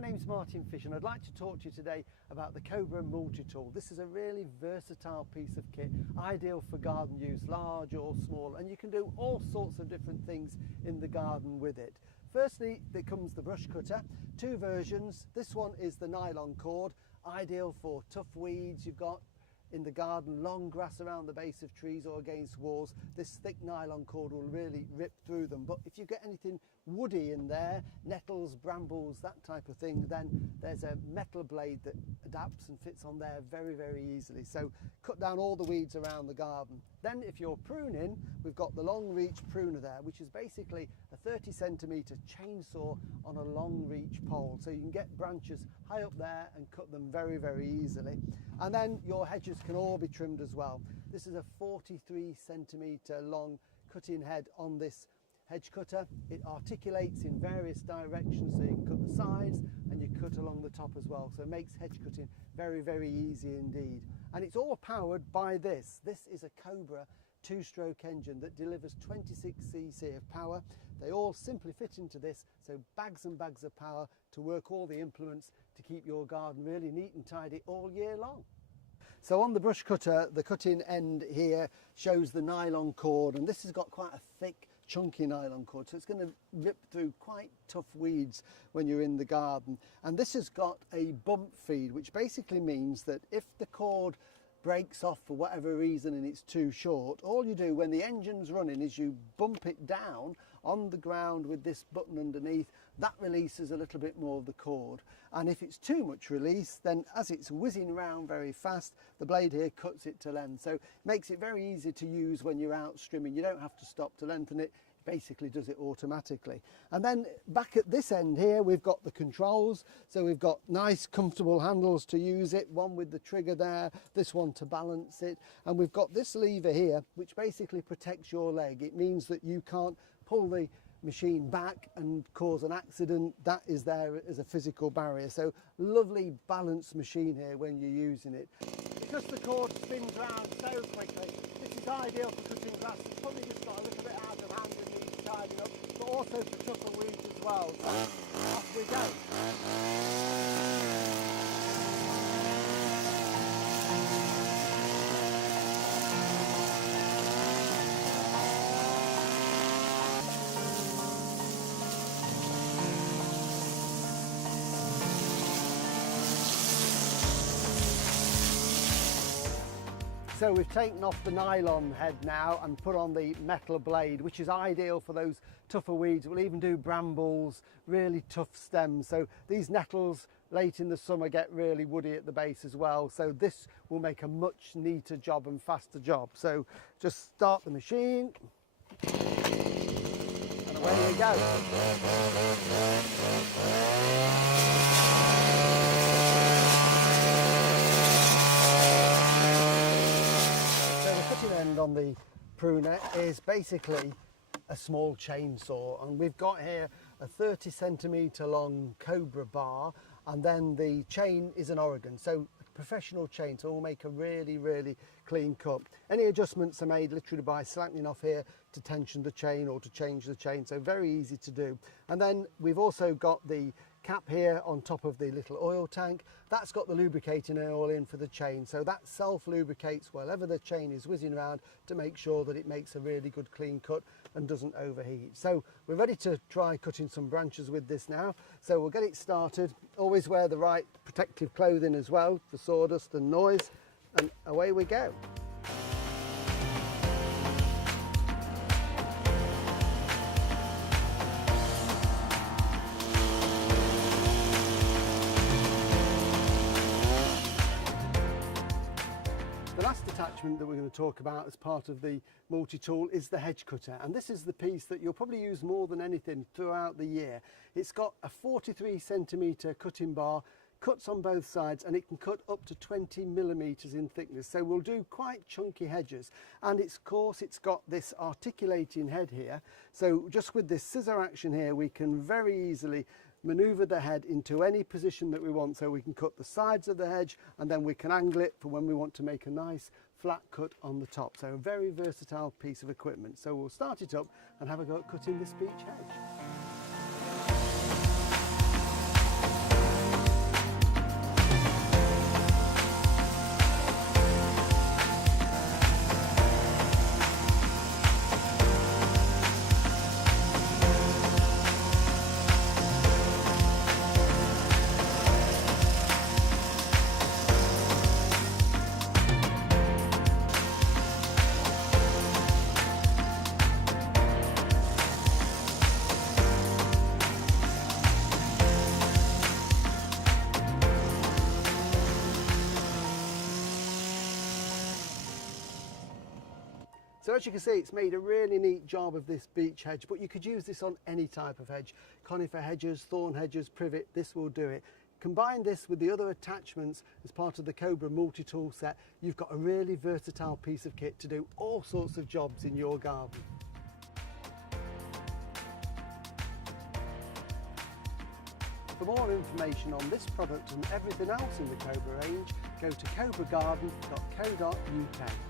my name's Martin Fish and I'd like to talk to you today about the Cobra multi-tool. This is a really versatile piece of kit, ideal for garden use, large or small, and you can do all sorts of different things in the garden with it. Firstly, there comes the brush cutter, two versions. This one is the nylon cord, ideal for tough weeds you've got in the garden, long grass around the base of trees or against walls. This thick nylon cord will really rip through them. But if you get anything woody in there, nettles, brambles, that type of thing, then there's a metal blade that adapts and fits on there very, very easily. So cut down all the weeds around the garden. Then if you're pruning, we've got the long reach pruner there, which is basically a 30 centimetre chainsaw on a long reach pole. So you can get branches high up there and cut them very, very easily. And then your hedges can all be trimmed as well. This is a 43 centimetre long cutting head on this hedge cutter. It articulates in various directions, so you can cut the sides and you cut along the top as well. So it makes hedge cutting very, very easy indeed. And it's all powered by this. This is a Cobra two-stroke engine that delivers 26cc of power. They all simply fit into this, so bags and bags of power to work all the implements to keep your garden really neat and tidy all year long. So on the brush cutter, the cutting end here shows the nylon cord, and this has got quite a thick chunky nylon cord, so it's going to rip through quite tough weeds when you're in the garden. And this has got a bump feed, which basically means that if the cord breaks off for whatever reason and it's too short, all you do when the engine's running is you bump it down on the ground with this button underneath. That releases a little bit more of the cord, and if it's too much release, then as it's whizzing around very fast, the blade here cuts it to length. So it makes it very easy to use when you're out strimming. You don't have to stop to lengthen it. Basically does it automatically. And then back at this end here we've got the controls, so we've got nice comfortable handles to use it, one with the trigger there, this one to balance it, and we've got this lever here which basically protects your leg. It means that you can't pull the machine back and cause an accident. That is there as a physical barrier. So lovely balanced machine here when you're using it. Because the cord spins around so quickly, this is ideal for cutting grass. It's probably just got a little bit out of hand and needs tidying up, but also for tougher weeds as well. So off we go. So we've taken off the nylon head now and put on the metal blade, which is ideal for those tougher weeds. We'll even do brambles, really tough stems. So these nettles late in the summer get really woody at the base as well. So this will make a much neater job and faster job. So just start the machine and away we go. End on the pruner is basically a small chainsaw, and we've got here a 30 centimetre long Cobra bar, and then the chain is an Oregon, so a professional chainsaw will make a really, really clean cut. Any adjustments are made literally by slackening off here to tension the chain or to change the chain, so very easy to do. And then we've also got the cap here on top of the little oil tank. That's got the lubricating oil in for the chain, so that self-lubricates wherever the chain is whizzing around to make sure that it makes a really good clean cut and doesn't overheat. So we're ready to try cutting some branches with this now, so we'll get it started. Always wear the right protective clothing as well for sawdust and noise, and away we go. The last attachment that we're going to talk about as part of the multi-tool is the hedge cutter, and this is the piece that you'll probably use more than anything throughout the year. It's got a 43 centimetre cutting bar, cuts on both sides, and it can cut up to 20 millimetres in thickness, so we'll do quite chunky hedges. And of course it's got this articulating head here, so just with this scissor action here we can very easily manoeuvre the head into any position that we want. So we can cut the sides of the hedge and then we can angle it for when we want to make a nice flat cut on the top. So a very versatile piece of equipment. So we'll start it up and have a go at cutting this beech hedge. as you can see, it's made a really neat job of this beech hedge, but you could use this on any type of hedge. Conifer hedges, thorn hedges, privet, this will do it. Combine this with the other attachments as part of the Cobra multi-tool set, you've got a really versatile piece of kit to do all sorts of jobs in your garden. For more information on this product and everything else in the Cobra range, go to cobragarden.co.uk.